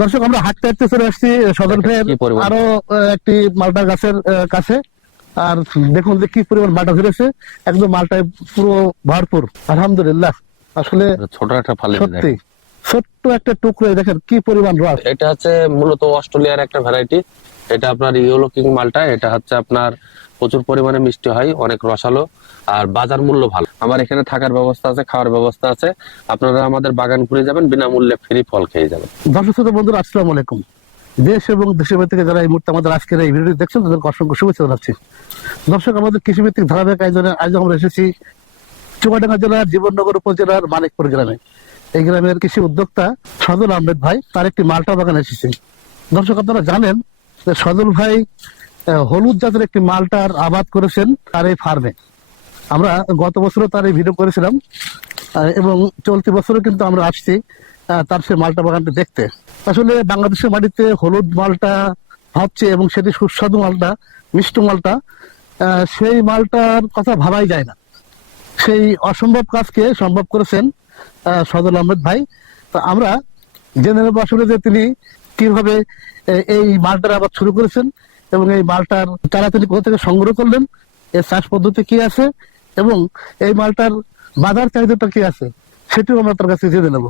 দর্শক আমরা হাঁটতে হাঁটতে চলে আসছি সদর আরও একটি মালটা গাছের কাছে। আর দেখুন যে কি পরিমাণ মালটা ধরেছে একদম মালটায় পুরো ভরপুর। আলহামদুলিল্লাহ। আসলে ছোট একটা ফালি সত্যি ছোট্ট একটা টুকরো দেখেন কি পরিমাণ রস। এটা হচ্ছে মূলত অস্ট্রেলিয়ার একটা ভ্যারাইটি এটা আপনার ইয়েলো কিং মালটা এটা হচ্ছে আপনার প্রচুর পরিমাণে মিষ্টি হয়, অনেক রসালো আর বাজার মূল্য ভালো। আমার এখানে থাকার ব্যবস্থা আছে, খাওয়ার ব্যবস্থা আছে। আপনারা আমাদের বাগান ঘুরে যাবেন, বিনামূল্যে ফ্রি ফল খেয়ে যাবেন। দর্শক বন্ধুরা, আসসালামু আলাইকুম। দেশ এবং দেশের বাইরে থেকে যারা এই মুহূর্তে আমাদের আজকের এই ভিডিওটি দেখছেন, তাদেরকে অসংখ্য শুভেচ্ছা জানাচ্ছি। দর্শক, আমাদের কৃষিভিত্তিক ধারাবাহিক আয়োজনে আজ আমরা এসেছি চুয়াডাঙ্গা জেলার জীবননগর উপজেলার মানিকপুর গ্রামে। এই গ্রামের কৃষি উদ্যোক্তা সদল আহমেদ ভাই, তার একটি মালটা বাগান এসেছে। দর্শক, আপনারা জানেন যে সদল ভাই হলুদ জাতের একটি মালটার আবাদ করেছেন তার এই ফার্মে। আমরা গত বছরও তার এই ভিডিও করেছিলাম এবং চলতি বছরও কিন্তু আমরা আসছি তার সেই মালটা বাগানটা দেখতে। আসলে বাংলাদেশের মাটিতে হলুদ মালটা হচ্ছে এবং সেটি সুস্বাদু মালটা, মিষ্টি মালটা সেই মালটার কথা ভাবাই যায় না। সেই অসম্ভব কাজকে সম্ভব করেছেন সদল আহমেদ ভাই। তো আমরা জেনে নেব আসলে যে তিনি কীভাবে এই মালটার আবাদ শুরু করেছেন এবং এই মালটার চারা তিনি কোথা থেকে সংগ্রহ করলেন? এর চাষ পদ্ধতি কি আছে? এবং এই মালটার বাজার চাহিদাটা কি আছে? সেটিও আমরা তার কাছে জেনে নেব।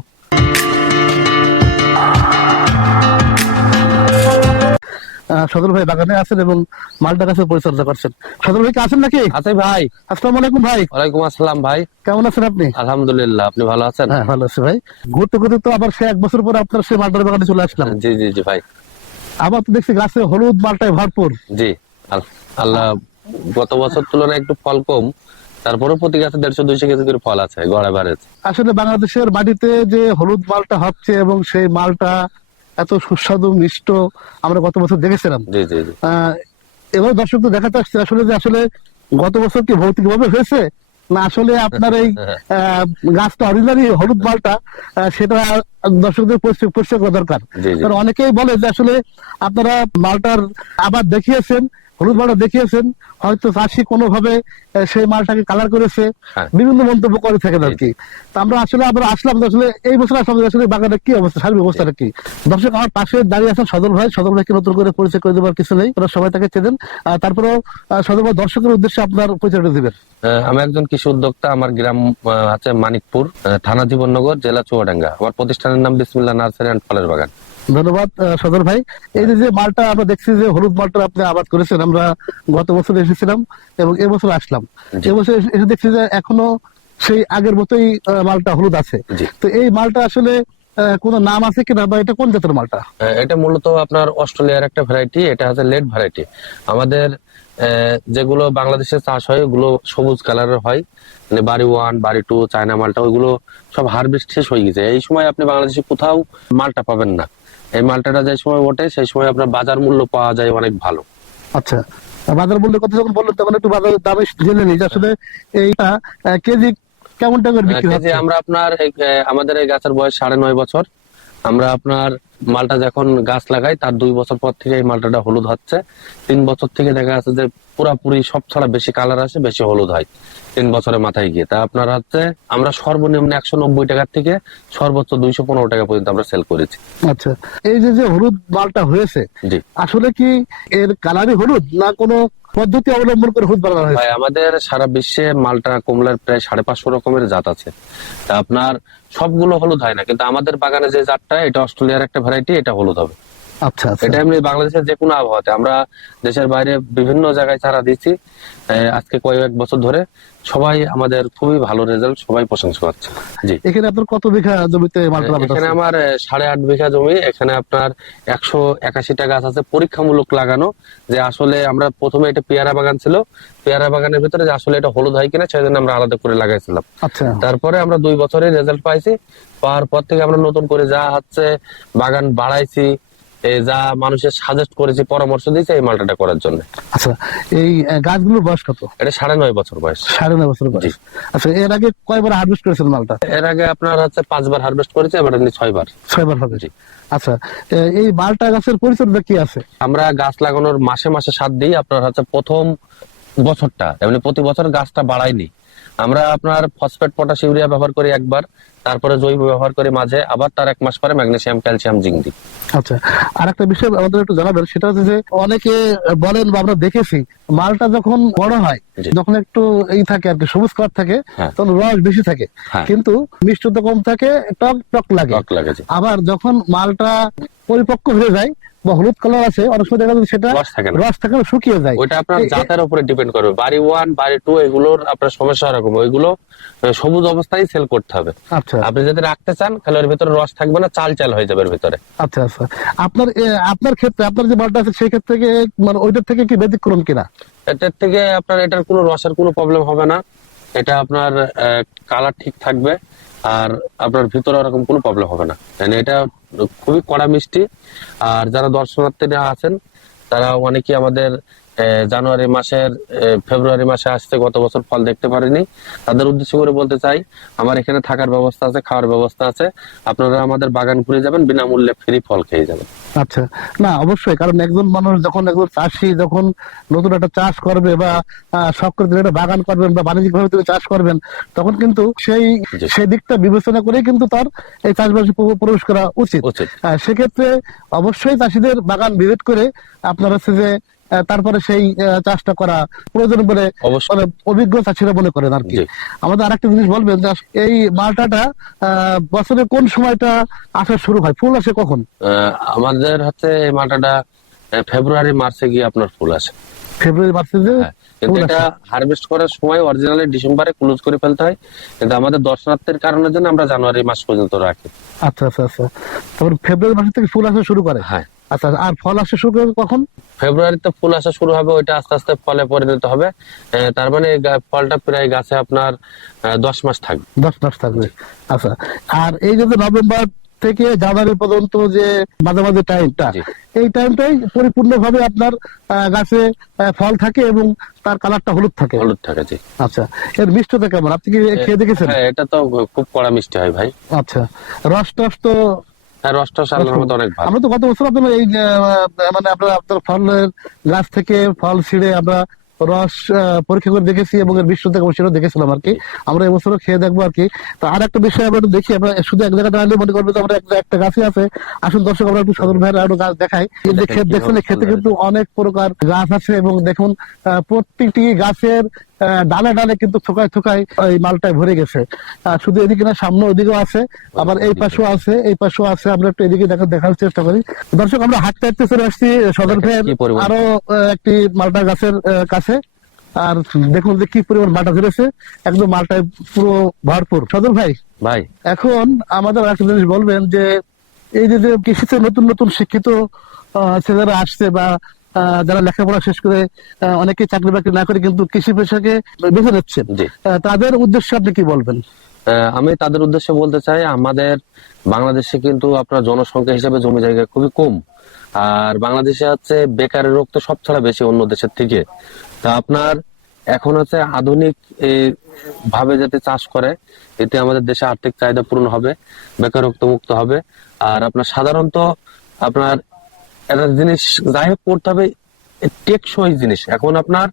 সদর ভাই বাগানে আছেন এবং মালটা গাছের পরিচর্যা করছেন। সদর ভাই আছেন নাকি? আচ্ছা ভাই। আসসালামু আলাইকুম ভাই। ওয়ালাইকুম আসসালাম ভাই। কেমন আছেন আপনি? আলহামদুলিল্লাহ আপনি ভালো আছেন? হ্যাঁ ভালো আছি ভাই। ঘুরতে ঘুরতে তো আবার সে এক বছর পরে আপনার সে মালটার বাগানে চলে আসলাম। জি জি জি ভাই। আবার তো দেখছি গাছে হলুদ মালটায় ভরপুর। জি আল্লাহ গত বছর তুলনায় একটু ফল কম তারপরে প্রতি গাছে দেড়শো দুইশো কেজি করে ফল আছে গড়ে বাড়েছে আসলে বাংলাদেশের মাটিতে যে হলুদ মালটা হচ্ছে এবং সেই মালটা এত সুস্বাদু মিষ্ট আমরা গত বছর দেখেছিলাম। জি জি এবার দর্শক তো দেখাতে আসছে আসলে যে আসলে গত বছর কি ভৌতিক ভাবে হয়েছে? না আসলে আপনার এই আহ, গাছটা অরিজিনালি হলুদ মালটা আহ, সেটা দর্শকদের পরিষ্কার করা দরকার। কারণ অনেকেই বলে যে আসলে আপনারা মালটার আবার দেখিয়েছেন হলুদ মালটা দেখিয়েছেন হয়তো চাষি কোনোভাবে সেই মালটাকে কালার করেছে হ্যাঁ। বিভিন্ন মন্তব্য করে থাকেন আর কি। তা আমরা আসলে আমরা আসলাম আসলে এই বছর আসলাম আসলে বাগানের কি অবস্থা সার্বিক অবস্থাটা কি? দর্শক আমার পাশে দাঁড়িয়ে আছেন সদর ভাই। সদর ভাইকে নতুন করে পরিচয় করে দেওয়ার কিছু নেই ওরা সবাই তাকে চেনেন। তারপরেও সদর ভাই দর্শকের উদ্দেশ্যে আপনার পরিচয়টা দিবেন। আমি একজন কৃষি উদ্যোক্তা আমার গ্রাম আছে মানিকপুর থানা জীবননগর জেলা চুয়াডাঙ্গা। আমার প্রতিষ্ঠানের নাম বিসমিল্লা নার্সারি অ্যান্ড ফলের বাগান। ধন্যবাদ সদর ভাই। এই যে মালটা আমরা দেখছি যে হলুদ মালটা আপনি আবাদ করেছেন আমরা গত বছর এসেছিলাম এবং এবছর আসলাম। এবছর এসে- দেখছি যে এখনও সেই আগের মতোই মালটা হলুদ আছে। তো এই মালটা আসলে কোনো নাম আছে কিনা বা এটা কোন জাতের মালটা? এটা মূলত আপনার অস্ট্রেলিয়ার একটা ভ্যারাইটি এটা হচ্ছে লেড ভ্যারাইটি আমাদের আহ, যেগুলো বাংলাদেশে চাষ হয় ওগুলো সবুজ কালারের হয়। মানে বাড়ি ওয়ান বাড়ি টু চায়না মালটা ওইগুলো সব হারভেস্ট শেষ হয়ে গেছে। এই সময় আপনি বাংলাদেশে কোথাও মালটা পাবেন না। এই মালটাটা যে সময় ওঠে সেই সময় আপনার বাজার মূল্য পাওয়া যায় অনেক ভালো। আচ্ছা। বাজার মূল্যের কথা যখন বললেন তখন একটু বাজারের দামে জেনে নিই। আসলে এইটা কেজি কেমন টাকার করে বিক্রি হচ্ছে? আমরা আপনার আমাদের এই গাছের বয়স সাড়ে নয় বছর। আমরা আপনার মালটা যখন গাছ লাগাই তার দুই বছর পর থেকে এই মালটাটা হলুদ হচ্ছে। তিন বছর থেকে দেখা যাচ্ছে যে পুরাপুরি সব ছাড়া বেশি কালার আসে বেশি হলুদ হয় তিন বছরের মাথায় গিয়ে। তা আপনার হচ্ছে আমরা সর্বনিম্ন একশো নব্বই টাকার থেকে সর্বোচ্চ দুইশো পনেরো টাকা পর্যন্ত আমরা সেল করেছি। আচ্ছা এই যে যে হলুদ মালটা হয়েছে জি। আসলে কি এর কালারই হলুদ না কোনো পদ্ধতি অবলম্বন করে হলুদ বানানো হয় আমাদের সারা বিশ্বে মালটা কমলার প্রায় সাড়ে পাঁচশো রকমের জাত আছে। তা আপনার সবগুলো হলুদ হয় না, কিন্তু আমাদের বাগানে যে জাতটা, এটা অস্ট্রেলিয়ার একটা ভ্যারাইটি এটা হলুদ হবে। আচ্ছা আচ্ছা। এটা এমনি বাংলাদেশের যে কোনো আবহাওয়াতে। আমরা দেশের বাইরে বিভিন্ন জায়গায় চারা দিচ্ছি আজকে কয়েক বছর ধরে। সবাই আমাদের খুবই ভালো রেজাল্ট সবাই প্রশংসা করছে। জি। এখানে আপনার কত বিঘা জমিতে এখানে আমার সাড়ে আট বিঘা জমি। এখানে আপনার একশো একাশিটা গাছ আছে পরীক্ষামূলক লাগানো। যে আসলে আমরা প্রথমে এটা পেয়ারা বাগান ছিল। পেয়ারা বাগানের ভিতরে যে আসলে এটা হলুদ হয় কিনা সেজন্য আমরা আলাদা করে লাগাইছিলাম। আচ্ছা। তারপরে আমরা দুই বছরের রেজাল্ট পাইছি। পাওয়ার পর থেকে আমরা নতুন করে যা হচ্ছে বাগান বাড়াইছি। যা মানুষের সাজেস্ট করেছি পরামর্শ দিয়েছে এই মালটাটা করার জন্য। আচ্ছা এই গাছগুলোর বয়স কত? এটা সাড়ে নয় বছর বয়স। সাড়ে নয় বছর বয়স। আচ্ছা এর আগে কয়বার হারভেস্ট করেছেন মালটা? এর আগে আপনার হচ্ছে পাঁচবার হারভেস্ট করেছে এবার আপনি ছয়বার। ছয়বার হবে আচ্ছা এই মালটা গাছের পরিচর্যা কি আছে? আমরা গাছ লাগানোর মাসে মাসে সাত দিই আপনার হচ্ছে প্রথম বছরটা এমনি প্রতি বছর গাছটা বাড়ায়নি আমরা আপনার ফসফেট পটাশ ইউরিয়া ব্যবহার করি একবার তারপরে জৈব ব্যবহার করি মাঝে আবার তার এক মাস পরে ম্যাগনেসিয়াম ক্যালসিয়াম জিঙ্ক দিই আচ্ছা আর একটা বিষয় আমাদের একটু জানাবেন সেটা হচ্ছে যে অনেকে বলেন বা আমরা দেখেছি মালটা যখন বড় হয়। যখন একটু এই থাকে আর কি সবুজ কালার থাকে হ্যাঁ। তখন রস বেশি থাকে হ্যাঁ। কিন্তু মিষ্টতা কম থাকে টক টক লাগে টক লাগে আবার যখন মালটা পরিপক্ক হয়ে যায় বা হলুদ কালার আছে অনেক সময় দেখা যায় সেটা রস থাকে না। রস থাকে না শুকিয়ে যায়। ওইটা আপনার জাতের উপরে ডিপেন্ড করবে। বাড়ি ওয়ান বাড়ি টু এগুলোর আপনার সমস্যা এরকম। ওইগুলো সবুজ অবস্থায় সেল করতে হবে। আচ্ছা। আপনি যদি রাখতে চান তাহলে ওর ভিতরে রস থাকবে না চাল চাল হয়ে যাবে এর ভিতরে। আচ্ছা আচ্ছা। আপনার আপনার ক্ষেত্রে আপনার যে মালটা আছে সেই ক্ষেত্রে মানে ওইটার থেকে কি ব্যতিক্রম কিনা? এটার থেকে আপনার এটার কোনো রসের কোনো প্রবলেম হবে না। এটা আপনার কালার ঠিক থাকবে। আর আপনার ভিতরে ওরকম কোনো প্রবলেম হবে না। মানে এটা খুবই কড়া মিষ্টি। আর যারা দর্শনার্থীরা আছেন, তারা অনেকে আমাদের জানুয়ারি মাসের ফেব্রুয়ারি মাসে আসতে গত বছর ফল দেখতে পারেনি। তাদের উদ্দেশ্য করে বলতে চাই আমার এখানে থাকার ব্যবস্থা আছে খাওয়ার ব্যবস্থা আছে। আপনারা আমাদের বাগান ঘুরে যাবেন বিনামূল্যে ফ্রি ফল খেয়ে যাবেন। আচ্ছা। না অবশ্যই কারণ একজন মানুষ যখন একজন চাষি যখন নতুন একটা চাষ করবে বা শখ করে একটা বাগান করবেন বা বাণিজ্যিক ভাবে তিনি চাষ করবেন তখন কিন্তু সেই। সেই দিকটা বিবেচনা করেই কিন্তু তার এই চাষবাসে প্রবেশ করা উচিত। উচিত। সেক্ষেত্রে অবশ্যই চাষিদের বাগান ভিজিট করে আপনার হচ্ছে যে তারপরে সেই চাষটা করা প্রয়োজন বলে মানে অভিজ্ঞ চাষিরা মনে করেন আর কি। আমাদের আরেকটা জিনিস বলবেন যে এই মালটাটা আহ, বছরের কোন সময়টা আসা শুরু হয়? ফুল আসে কখন? আমাদের হচ্ছে এই মালটাটা ফেব্রুয়ারি মার্চে গিয়ে আপনার ফুল আসে। ফেব্রুয়ারি মার্চে যে হ্যাঁ, এটা হারভেস্ট করার সময় অরিজিনালি ডিসেম্বরে ক্লোজ করে ফেলতে হয়। কিন্তু আমাদের দর্শনার্থীর কারণের জন্য আমরা জানুয়ারি মাস পর্যন্ত রাখি। আচ্ছা আচ্ছা আচ্ছা। তারপর ফেব্রুয়ারি মাস থেকে ফুল আসা শুরু করে? হ্যাঁ। আচ্ছা আর ফল আসা শুরু করে কখন? ফেব্রুয়ারিতে ফুল আসা শুরু হবে ওইটা আস্তে আস্তে ফলে পরিণত হবে। তার মানে ফলটা প্রায় গাছে আপনার দশ মাস থাকবে। দশ মাস থাকবে আচ্ছা। আর এই যে নভেম্বর থেকে জানুয়ারি পর্যন্ত যে মাঝামাঝি টাইমটা জি। এই টাইমটাই পরিপূর্ণ ভাবে আপনার গাছে ফল থাকে এবং তার কালারটা হলুদ থাকে। হলুদ থাকে জি। আচ্ছা এর মিষ্টতা কেমন? আপনি কি খেয়ে দেখেছেন? হ্যাঁ এটা তো খুব কড়া মিষ্টি হয় ভাই। আচ্ছা রস টস তো হ্যাঁ আমরা তো গত বছর আপনার এই মানে আপনার আপনার ফলের গাছ থেকে ফল ছিঁড়ে আমরা রস পরীক্ষা করে দেখেছি এবং এর বিশ্ব থেকে সেটাও দেখেছিলাম আর কি। আমরা এবছরও খেয়ে দেখব আর কি। তো আর একটা বিষয় আমরা একটু দেখি আমরা শুধু এক জায়গায় দাঁড়ালে মনে করব যে আমরা একটা গাছই আছে। আসুন দর্শক আমরা একটু সদর ভাইয়ের আরও গাছ দেখাই। যে ক্ষেত ক্ষেতে কিন্তু অনেক প্রকার গাছ আছে এবং দেখুন প্রত্যেকটি গাছের ডালে ডালে কিন্তু থোকায় থোকায় এই মালটায় ভরে গেছে। শুধু এদিকে না সামনে ওদিকেও আছে আবার এই পাশেও আছে এই পাশেও আছে আমরা একটু এদিকে দেখা দেখার চেষ্টা করি। দর্শক আমরা হাঁটতে হাঁটতে চলে আসছি সদর ভাইয়ের আরও একটি মালটা গাছের কাছে। আর দেখুন যে কি পরিমাণ মালটা ধরেছে একদম মালটায় পুরো ভরপুর। সদর ভাই ভাই। এখন আমাদের একটা জিনিস বলবেন যে এই যে কৃষিতে নতুন নতুন শিক্ষিত আহ, ছেলেরা আসছে বা যারা লেখাপড়া শেষ করে অনেকে চাকরি বাকরি না করে কিন্তু কৃষি পেশাকে বেছে নিচ্ছেন তাদের উদ্দেশ্যে আপনি কি বলবেন? আমি তাদের উদ্দেশ্যে বলতে চাই আমাদের বাংলাদেশে কিন্তু আপনার জনসংখ্যা হিসেবে জমি জায়গা খুবই কম। আর বাংলাদেশে হচ্ছে বেকারের রোগ তো সব ছাড়া বেশি অন্য দেশের থেকে। তা আপনার এখন হচ্ছে আধুনিক ভাবে যাতে চাষ করে এতে আমাদের দেশে আর্থিক চাহিদা পূরণ হবে বেকারত্ব মুক্ত হবে। আর আপনার সাধারণত আপনার একটা জিনিস যাই হোক করতে হবে টেকসই জিনিস। এখন আপনার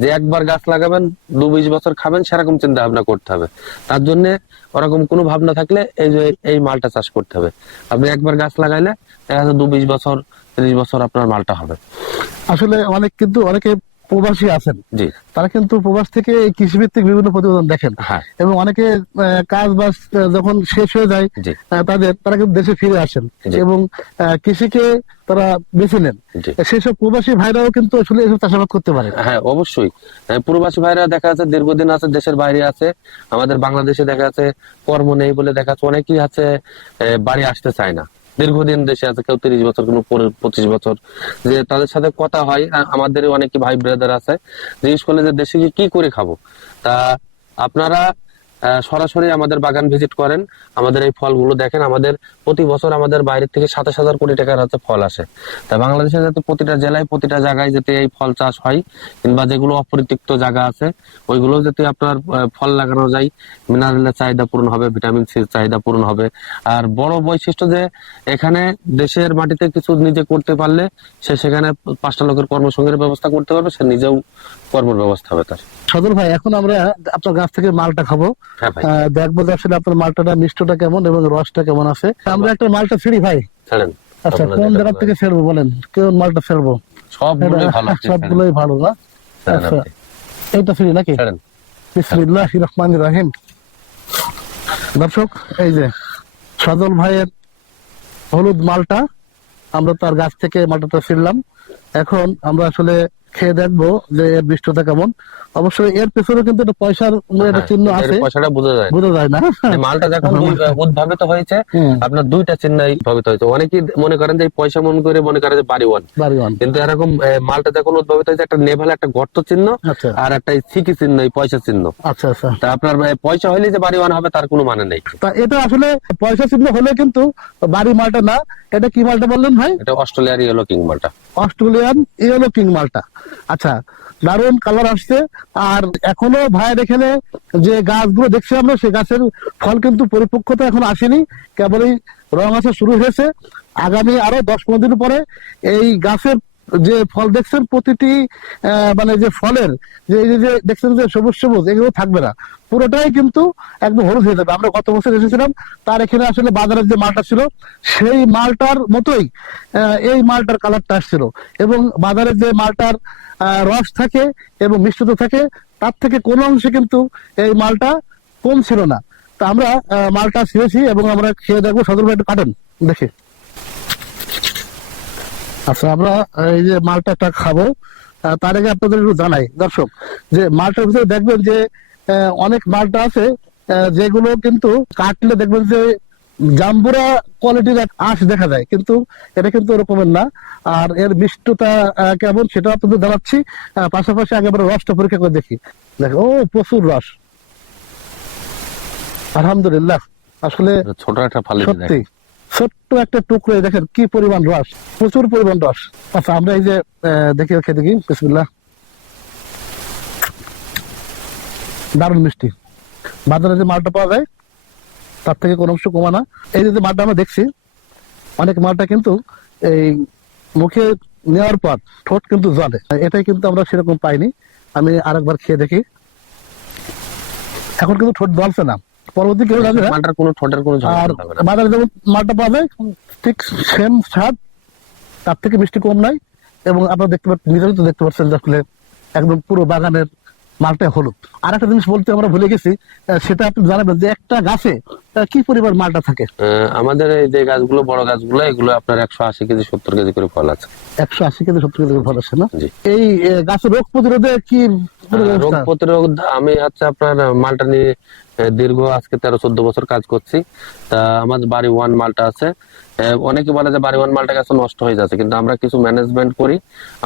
যে একবার গাছ লাগাবেন, দু বিশ বছর খাবেন, সেরকম চিন্তা ভাবনা করতে হবে। তার জন্য ওরকম কোনো ভাবনা থাকলে এই যে এই মালটা চাষ করতে হবে। আপনি একবার গাছ লাগাইলে দেখা যাচ্ছে দু বিশ বছর, ত্রিশ বছর আপনার মালটা হবে। আসলে অনেক কিন্তু অনেকে প্রবাসী আছেন তারা কিন্তু প্রবাস থেকে এই কৃষিভিত্তিক বিভিন্ন প্রতিবেদন দেখেন। হ্যাঁ। এবং অনেকে কাজ আহ, যখন শেষ হয়ে যায় তাদের তারা কিন্তু দেশে ফিরে আসেন এবং কৃষিকে তারা বেছে নেন। সেসব প্রবাসী ভাইরাও কিন্তু আসলে এসব চাষাবাদ করতে পারে। হ্যাঁ অবশ্যই। প্রবাসী ভাইরা দেখা যাচ্ছে দীর্ঘদিন আছে দেশের বাইরে আছে। আমাদের বাংলাদেশে দেখা যাচ্ছে কর্ম নেই বলে দেখা যাচ্ছে অনেকেই আছে বাড়ি আসতে চায় না। দীর্ঘদিন দেশে আছে, কেউ তিরিশ বছর কেউ পঁচিশ বছর। যে তাদের সাথে কথা হয় আমাদের অনেক ভাই ব্রাদার আছে, জিজ্ঞেস করলে যে দেশে কি করে খাব? তা আপনারা সরাসরি আমাদের বাগান ভিজিট করেন। আমাদের এই ফলগুলো দেখেন, আমাদের প্রতি বছর আমাদের বাইরের থেকে সাতাশ হাজার কোটি টাকার হচ্ছে ফল আসে। তা বাংলাদেশে যাতে প্রতিটা জেলায় প্রতিটা জায়গায় যাতে এই ফল চাষ হয়, কিংবা যেগুলো অপরিত্যক্ত জায়গা আছে, ওইগুলো যাতে আপনার ফল লাগানো যায়, মিনারেলের চাহিদা পূরণ হবে, ভিটামিন সি চাহিদা পূরণ হবে। আর বড় বৈশিষ্ট্য যে, এখানে দেশের মাটিতে কিছু নিজে করতে পারলে, সে সেখানে পাঁচটা লোকের কর্মসংস্থানের ব্যবস্থা করতে পারবে, সে নিজেও কর্মের ব্যবস্থা হবে তার। সদর ভাই, এখন আমরা আপনার গাছ থেকে মালটা খাব। দেখব যে আসলে আপনার মালটাটা মিষ্টটা কেমন এবং রসটা কেমন আছে। আমরা একটা মালটা ছিড়ি ভাই। আচ্ছা কোন যেটা জায়গা থেকে ছেড়বো বলেন? কোন মালটা ছেড়বো সবগুলোই ভালো আপনি ছাড়েন। সবগুলোই ভালো না? আচ্ছা এইটা ছিড়ি নাকি? বিসমিল্লাহ রহমান রাহিম। দর্শক এই যে সদল ভাইয়ের হলুদ মালটা আমরা তার গাছ থেকে মালটাটা ছিঁড়লাম এখন আমরা আসলে খেয়ে দেখব যে এর মিষ্টতা কেমন। অবশ্যই এর পেছনে কিন্তু একটা পয়সার একটা চিহ্ন হ্যাঁ, আছে। পয়সাটা বোঝা যায়। বোঝা যায় না। মালটা যখন উদ্ভাবিত হয়েছে আপনার দুইটা চিহ্ন উদ্ভাবিত হয়েছে। অনেকেই মনে করেন যে পয়সা মনে করে মনে করে যে বাড়ি ওয়ান। বাড়িওয়ান কিন্তু এরকম মালটা যখন উদ্ভাবিত হয়েছে একটা নেভাল একটা গর্ত চিহ্ন আচ্ছা। আর একটা সিকি চিহ্ন এই পয়সা চিহ্ন। আচ্ছা আচ্ছা। তা আপনার পয়সা হইলে যে বাড়ি ওয়ান হবে তার কোনো মানে নেই। তা এটা আসলে পয়সা চিহ্ন হলে কিন্তু বাড়ি মালটা না। এটা কি মালটা বললেন ভাই? এটা অস্ট্রেলিয়ার ইয়েলো কিং মালটা। অস্ট্রেলিয়ান ইয়েলো কিং মালটা। আচ্ছা দারুণ কালার আসছে। আর এখনও ভাইয়ের এখানে যে গাছগুলো দেখছি আমরা, সে গাছের ফল কিন্তু পরিপক্কতা এখন আসেনি। কেবলই রং আসা শুরু হয়েছে। আগামী আরও দশ পনেরো দিন পরে এই গাছের যে ফল দেখছেন প্রতিটি মানে যে ফলের, যে যে দেখছেন যে সবুজ সবুজ, এগুলো থাকবে না। পুরোটাই কিন্তু একদম হলুদ হয়ে যাবে। আমরা গত বছর এসেছিলাম, তার এখানে আসলে বাজারের যে মালটা ছিল, সেই মালটার মতোই এই মালটার কালারটা আসছিল। এবং বাজারের যে মালটার রস থাকে এবং মিষ্টতা থাকে, তার থেকে কোনো অংশে কিন্তু এই মালটা কম ছিল না। তা আমরা মালটা ছিঁড়েছি এবং আমরা খেয়ে দেখব। সদর একটু কাটেন, দেখি। আচ্ছা আমরা এই যে মালটাটা খাব তার আগে আপনাদের একটু জানাই দর্শক যে মালটার ভিতরে দেখবেন যে অনেক মালটা আছে যেগুলো কিন্তু কাটলে দেখবেন যে জাম্বুরা কোয়ালিটির এক আঁশ দেখা যায় কিন্তু এটা কিন্তু ওরকমের না। আর এর মিষ্টতা কেমন সেটা আপনাদের জানাচ্ছি পাশাপাশি আগে আমরা রসটা পরীক্ষা করে দেখি। দেখো ও প্রচুর রস। আলহামদুলিল্লাহ আসলে ছোট একটা ফালি সত্যি। ছোট্ট একটা টুকরো দেখেন কি পরিমাণ রস, প্রচুর পরিমাণ রস। আচ্ছা আমরা এই যে দেখি খেয়ে দেখি, বিসমিল্লাহ। দারুণ মিষ্টি। বাজারে যে মালটা পাওয়া যায়, তার থেকে কোনো অংশ কমা না। এই যে মালটা আমরা দেখছি, অনেক মালটা কিন্তু এই মুখে নেওয়ার পর ঠোঁট কিন্তু জলে এটাই কিন্তু আমরা সেরকম পাইনি। আমি আরেকবার খেয়ে দেখি। এখন কিন্তু ঠোঁট জ্বলছে না। পরবর্তী কেউ জানে মালটার কোনো ঠোঁটের কোনো আর বাজারে যেমন মালটা পাওয়া যায় ঠিক সেম স্বাদ তার থেকে মিষ্টি কম নাই। এবং আপনারা দেখতে পাচ্ছেন নিজেরাই তো দেখতে পাচ্ছেন আসলে একদম পুরো বাগানের মালটা হলুদ। আর একটা জিনিস বলতে আমরা ভুলে গেছি সেটা আপনি জানাবেন যে একটা গাছে কি পরিমাণ মালটা থাকে? আমাদের এই যে গাছগুলো বড় গাছগুলো এগুলো আপনার একশো আশি কেজি সত্তর কেজি করে ফল আছে। একশো আশি কেজি সত্তর কেজি করে ফল আছে না? এই গাছের রোগ প্রতিরোধে কি রোগ প্রতিরোধ আমি হচ্ছে আপনার মালটা নিয়ে দীর্ঘ আজকে তেরো চোদ্দ বছর কাজ করছি। তা আমার বাড়ি ওয়ান মালটা আছে। অনেকে বলে যে বাড়ি ওয়ান মালটা গাছ নষ্ট হয়ে যাচ্ছে কিন্তু আমরা কিছু ম্যানেজমেন্ট করি।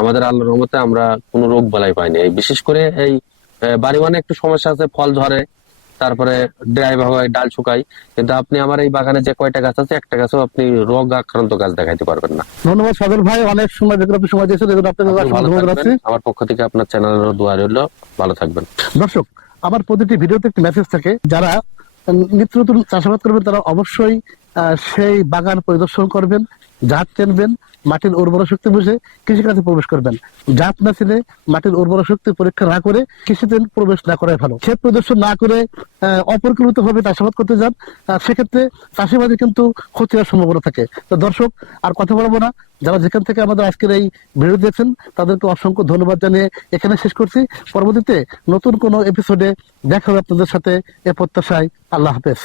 আমাদের আল্লাহর রহমতে আমরা কোনো রোগ বালাই পাইনি। বিশেষ করে এই বাড়ি ওয়ানে একটু সমস্যা আছে ফল ঝরে তারপরে ড্রাই হয় ডাল শুকায়। কিন্তু আপনি আমার এই বাগানে যে কয়টা গাছ আছে একটা গাছেও আপনি রোগ আক্রান্ত গাছ দেখাইতে পারবেন না। ধন্যবাদ সদর ভাই অনেক সময় দেখুন আপনি সময় দিয়েছেন এজন্য আপনাকে আমার পক্ষ থেকে আপনার চ্যানেলের দোয়া রইল। ভালো থাকবেন। দর্শক আমার প্রতিটি ভিডিওতে একটি মেসেজ থাকে। যারা নিত্য নতুন চাষাবাদ করবেন তারা অবশ্যই সেই বাগান পরিদর্শন করবেন, জাত চেনবেন মাটির উর্বর শক্তি বুঝে কৃষিকাজে প্রবেশ করবেন। জাত না চিনে মাটির উর্বর শক্তি পরীক্ষা না করে কৃষিতে প্রবেশ না করাই ভালো। ক্ষেত প্রদর্শন না করে অপরিকল্পিত ভাবে চাষাবাদ করতে যান সেক্ষেত্রে চাষিবাদে কিন্তু ক্ষতি হওয়ার সম্ভাবনা থাকে। তো দর্শক, আর কথা বলব না। যারা যেখান থেকে আমাদের আজকের এই ভিডিও দেখছেন, তাদেরকে অসংখ্য ধন্যবাদ জানিয়ে এখানে শেষ করছি। পরবর্তীতে নতুন কোনো এপিসোডে দেখা হবে আপনাদের সাথে এ প্রত্যাশায়। আল্লাহ হাফেজ।